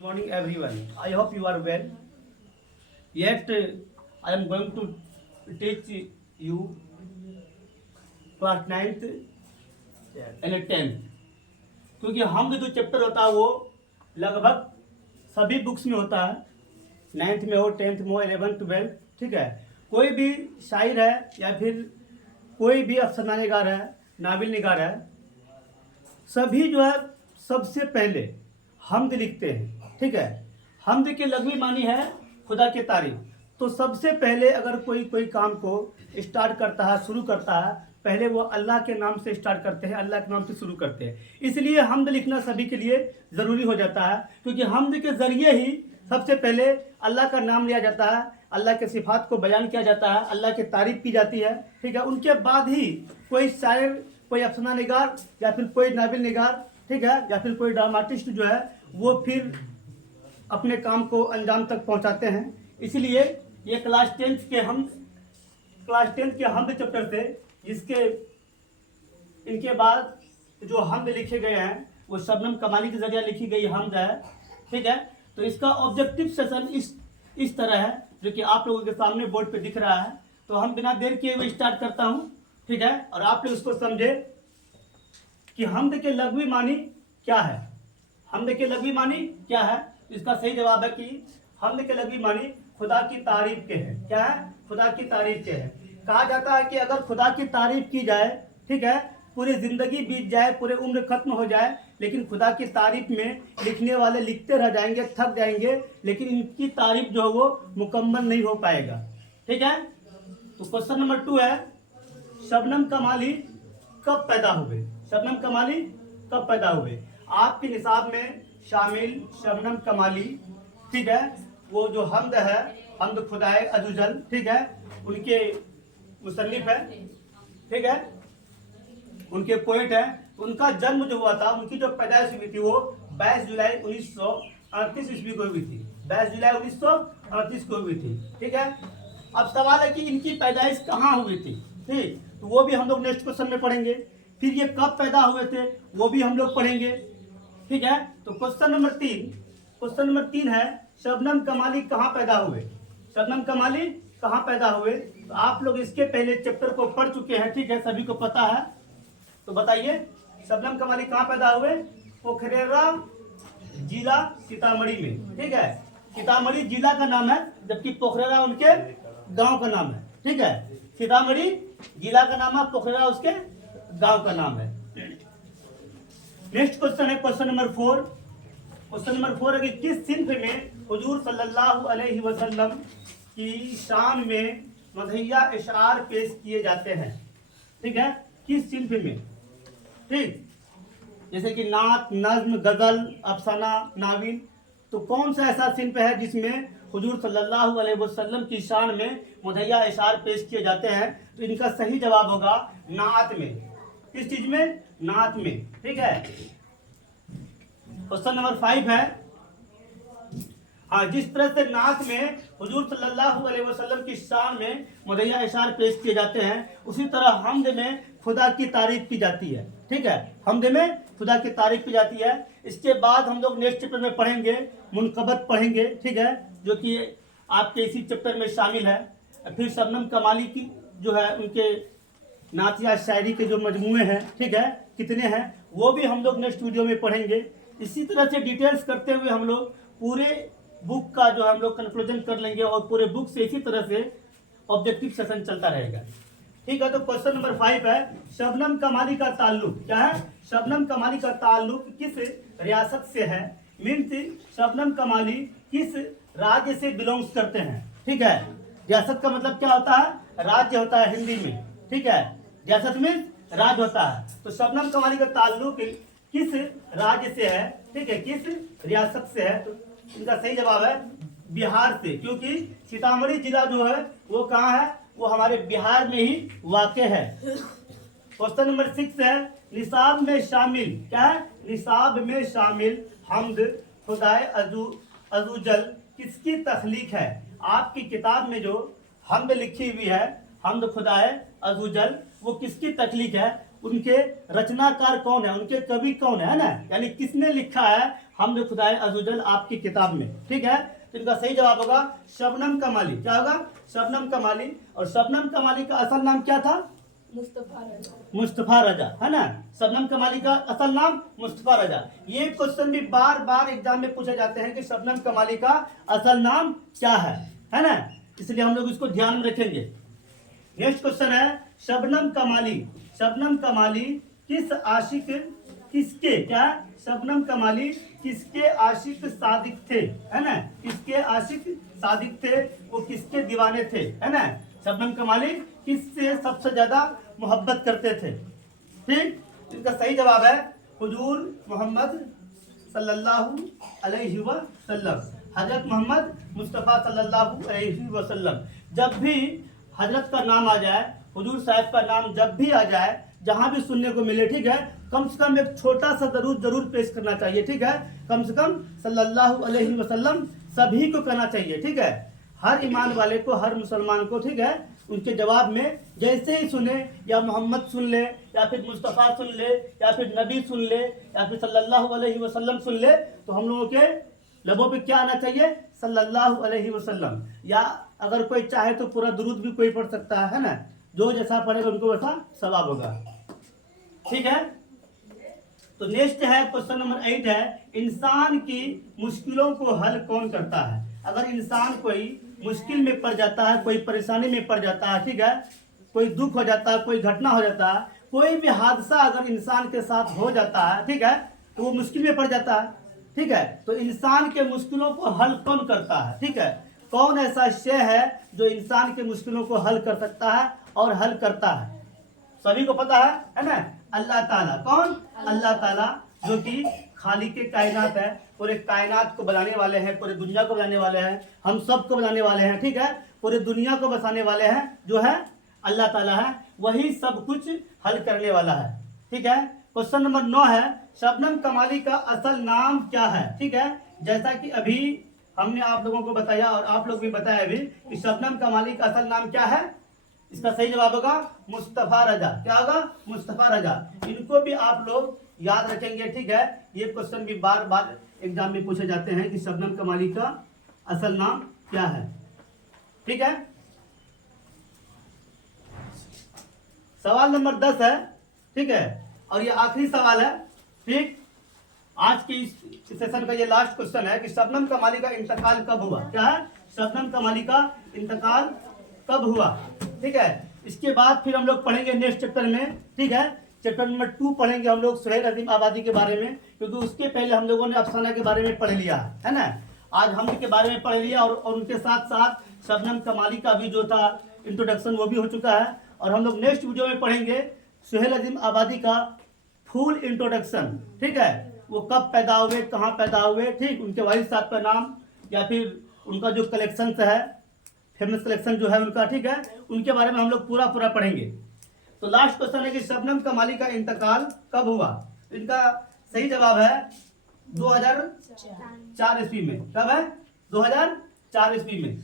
Morning everyone. I hope you are well. Yet I am going to teach you class 9th and 10th, क्योंकि हम जो chapter होता है वो लगभग सभी बुक्स में होता है, 9th में हो, 10th में हो, 11th 12th, ठीक है। कोई भी शायर है या फिर कोई भी अफसाना निगार है, नावल निगार है, सभी जो है सबसे पहले हम्द लिखते हैं, ठीक है। हम्द के लघवी मानी है खुदा की तारीफ। तो सबसे पहले अगर कोई काम को स्टार्ट करता है, शुरू करता है, पहले वो अल्लाह के नाम से स्टार्ट करते हैं, अल्लाह के नाम से शुरू करते हैं। इसलिए हम्द लिखना सभी के लिए ज़रूरी हो जाता है, क्योंकि हम्द के ज़रिए ही सबसे पहले अल्लाह का नाम लिया जाता है, अल्लाह के सिफात को बयान किया जाता है, अल्लाह की तारीफ की जाती है, ठीक है। उनके बाद ही कोई शायर, कोई अफसाना निगार या फिर कोई नावल निगार, ठीक है, या फिर कोई ड्रामाटिस्ट जो है वो फिर अपने काम को अंजाम तक पहुंचाते हैं। इसलिए ये क्लास 10th के हम्द चैप्टर से इनके बाद जो हम्द लिखे गए हैं वो शबनम कमाली के जरिए लिखी गई हम्द है, ठीक है। तो इसका ऑब्जेक्टिव सेशन इस तरह है, जो कि आप लोगों के सामने बोर्ड पे दिख रहा है। तो हम बिना देर किए हुए स्टार्ट करता हूँ, ठीक है। और आप लोग उसको समझे कि हम्द के लघवी मानी क्या है। हम्द के लघवी मानी क्या है? इसका सही जवाब है कि हम्द के लघवी मानी खुदा की तारीफ के हैं। क्या है? खुदा की तारीफ के हैं। कहा जाता है कि अगर खुदा की तारीफ की जाए, ठीक है, पूरी जिंदगी बीत जाए, पूरे उम्र खत्म हो जाए, लेकिन खुदा की तारीफ में लिखने वाले लिखते रह जाएंगे, थक जाएंगे, लेकिन इनकी तारीफ जो है वो मुकम्मल नहीं हो पाएगा, ठीक है। तो क्वेश्चन नंबर 2 है, शबनम कमाली कब पैदा हुए? शबनम कमाली कब पैदा हुए? आपके निसाब में शामिल शबनम कमाली, ठीक है, वो जो हम्द है, हम्द खुदाए अज़ुजल, ठीक है, उनके मुसन्निफ है, ठीक है, उनके पोएट है। उनका जन्म जो हुआ था, उनकी जो पैदाइश हुई थी वो 22 जुलाई 1938 ईस्वी को हुई थी। 22 जुलाई 1938 को हुई थी, ठीक है। अब सवाल है कि इनकी पैदाइश कहाँ हुई थी, ठीक, तो वो भी हम लोग नेक्स्ट क्वेश्चन में पढ़ेंगे। फिर ये कब पैदा हुए थे वो भी हम लोग पढ़ेंगे, ठीक है। तो क्वेश्चन नंबर 3 है, शबनम कमाली कहाँ पैदा हुए? शबनम कमाली कहाँ पैदा हुए? तो आप लोग इसके पहले चैप्टर को पढ़ चुके हैं, ठीक है, सभी को पता है। तो बताइए शबनम कमाली कहाँ पैदा हुए? पोखरेरा जिला सीतामढ़ी में, ठीक है। सीतामढ़ी जिला का नाम है, जबकि पोखरेरा उनके गांव का नाम है, ठीक है। सीतामढ़ी जिला का नाम है, पोखरेरा उसके गांव का नाम है। नेक्स्ट क्वेश्चन है क्वेश्चन नंबर 4। क्वेश्चन नंबर 4 है कि किस सिंफ में हुजूर सल्लल्लाहु अलैहि वसल्लम की शान में मदहिया इशार पेश किए जाते हैं, ठीक है, किस सिंफ में? ठीक, जैसे कि नात, नज्म, गजल, अफसाना, नाविल। तो कौन सा ऐसा सिंफ है जिसमें हुजूर सल्लल्लाहु अलैहि वसल्लम की शान में मदहिया इशार पेश किए जाते हैं? तो इनका सही जवाब होगा नात में। किस चीज में? नात में, ठीक है। क्वेश्चन नंबर 5 है, हाँ, जिस तरह से नात में हुजूर सल्लल्लाहु अलैहि वसल्लम की शान में मदहिया इशार पेश किए जाते हैं, उसी तरह हम्द में खुदा की तारीफ की जाती है, ठीक है। हम्द में खुदा की तारीफ की जाती है। इसके बाद हम लोग नेक्स्ट चैप्टर में पढ़ेंगे, मुनकबत पढ़ेंगे, ठीक है, जो कि आपके इसी चैप्टर में शामिल है। फिर शबनम कमाली की जो है उनके नातिया शायरी के जो मजमूए हैं, ठीक है, कितने हैं, वो भी हम लोग नेक्स्ट वीडियो में पढ़ेंगे। इसी तरह से डिटेल्स करते हुए हम लोग पूरे बुक का जो हम लोग कंक्लूजन कर लेंगे, और पूरे बुक से इसी तरह से ऑब्जेक्टिव सेशन चलता रहेगा, ठीक है। तो क्वेश्चन नंबर 5 है, शबनम कमाली का ताल्लुक क्या है? शबनम कमाली का ताल्लुक किस रियासत से है? मीन्स शबनम कमाली किस राज्य से बिलोंग्स करते हैं, ठीक है। रियासत का मतलब क्या होता है? राज्य होता है हिंदी में, ठीक है। रियासत में राज्य होता है। तो शबनम कमाली का ताल्लुक किस राज्य से है, ठीक है, किस रियासत से है? तो इनका सही जवाब है बिहार से, क्योंकि सीतामढ़ी जिला जो है वो कहाँ है? वो हमारे बिहार में ही वाक़ है। क्वेश्चन नंबर 6 है, निसाब में शामिल क्या है? निसाब में शामिल हम्द खुदाए अज़ुजल किसकी तख्लीक है? आपकी किताब में जो हम्द लिखी हुई है, हम्द खुदाए अज़ुजल, वो किसकी तख्लीक है? उनके रचनाकार कौन है? उनके कवि कौन है ना? यानी किसने लिखा है हमद खुदाए अज़्ज़वजल आपकी किताब में, ठीक है। तो इनका सही जवाब होगा शबनम कमाली। क्या होगा? शबनम कमाली। और शबनम कमाली का असल नाम क्या था? मुस्तफ़ा रजा, है ना। शबनम कमाली का असल नाम मुस्तफ़ा रजा। ये क्वेश्चन भी बार बार एग्जाम में पूछे जाते हैं कि शबनम कमाली का असल नाम क्या है ना। इसलिए हम लोग इसको ध्यान में रखेंगे। नेक्स्ट क्वेश्चन है शबनम कमाली। शबनम कमाली किस आशिक किसके क्या शबनम कमाली किसके आशिक सादिक थे, है ना। किसके आशिक सादिक थे, वो किसके दीवाने थे, है ना। शबनम कमाली किससे सबसे ज्यादा मोहब्बत करते थे, ठीक। इसका सही जवाब है हुजूर मोहम्मद सल्लल्लाहु अलैहि वसल्लम, हजरत मोहम्मद मुस्तफ़ा सल्लल्लाहु अलैहि वसल्लम। जब भी हजरत का नाम आ जाए, हुजूर साहब का नाम जब भी आ जाए, जहाँ भी सुनने को मिले, ठीक है, कम से कम एक छोटा सा जरूर पेश करना चाहिए, ठीक है। कम से कम सल्लल्लाहु अलैहि वसल्लम सभी को कहना चाहिए, ठीक है। हर ईमान वाले को, हर मुसलमान को, ठीक है, उनके जवाब में जैसे ही सुने, या मोहम्मद सुन ले, या फिर मुस्तफ़ा सुन ले, या फिर नबी सुन ले, या फिर सल्लल्लाहु अलैहि वसल्लम सुन ले, तो हम लोगों के लबों पे क्या आना चाहिए? सल्लल्लाहु अलैहि वसल्लम। या अगर कोई चाहे तो पूरा दुरूद भी कोई पढ़ सकता है ना। जो जैसा पढ़ेगा उनको वैसा सवाब होगा, ठीक है। तो नेक्स्ट है क्वेश्चन नंबर 8 है इंसान की मुश्किलों को हल कौन करता है। अगर इंसान कोई मुश्किल में पड़ जाता है, कोई परेशानी में पड़ जाता है, ठीक है, कोई दुख हो जाता है, कोई घटना हो जाता है, कोई भी हादसा अगर इंसान के साथ हो जाता है, ठीक है, तो वो मुश्किल में पड़ जाता है, ठीक है। तो इंसान के मुश्किलों को हल कौन करता है, ठीक है। कौन ऐसा शय है जो इंसान के मुश्किलों को हल कर सकता है और हल करता है? सभी को पता है ना। अल्लाह ताला। कौन? अल्लाह ताला, जो कि खालिक के कायनात है, पूरे कायनात को बनाने वाले हैं, पूरे दुनिया को बनाने वाले हैं, हम सब को बनाने वाले हैं, ठीक है, पूरे दुनिया को बसाने वाले हैं, जो है अल्लाह ताला है। वही सब कुछ हल करने वाला है, ठीक है। क्वेश्चन नंबर 9 है शबनम कमाली का असल नाम क्या है, ठीक है। जैसा कि अभी हमने आप लोगों को बताया और आप लोग भी बताया अभी कि शबनम कमाली का असल नाम क्या है। इसका सही जवाब होगा मुस्तफ़ा रजा। क्या होगा? मुस्तफ़ा रजा। इनको भी आप लोग याद रखेंगे, ठीक है। ये क्वेश्चन भी बार बार एग्जाम में पूछे जाते हैं कि शबनम कमाली का असल नाम क्या है, ठीक है। सवाल नंबर 10 है, ठीक है, और ये आखिरी सवाल है, ठीक। आज की इस सेशन का ये लास्ट क्वेश्चन है कि शबनम कमाली का इंतकाल कब हुआ। क्या है? शबनम कमाली का इंतकाल कब हुआ, ठीक है। इसके बाद फिर हम लोग पढ़ेंगे नेक्स्ट चैप्टर में, ठीक है। चैप्टर नंबर 2 पढ़ेंगे हम लोग सुहेल अजीम आबादी के बारे में, क्योंकि उसके पहले हम लोगों ने अफसाना के बारे में पढ़ लिया है ना। आज हम के बारे में पढ़ लिया और उनके साथ साथ शबनम कमाली का भी जो था इंट्रोडक्शन वो भी हो चुका है। और हम लोग नेक्स्ट वीडियो में पढ़ेंगे सुहेल अजीम आबादी का फुल इंट्रोडक्शन, ठीक है। वो कब पैदा हुए, कहाँ पैदा हुए, ठीक, उनके वालिद साहब का नाम, या फिर उनका जो कलेक्शन है, फेमस कलेक्शन जो है उनका, ठीक है, उनके बारे में हम लोग पूरा पूरा पढ़ेंगे। तो लास्ट क्वेश्चन है कि शबनम कमाली का इंतकाल कब हुआ। इनका सही जवाब है 2004 ईस्वी में। कब है? 2004 ईस्वी में।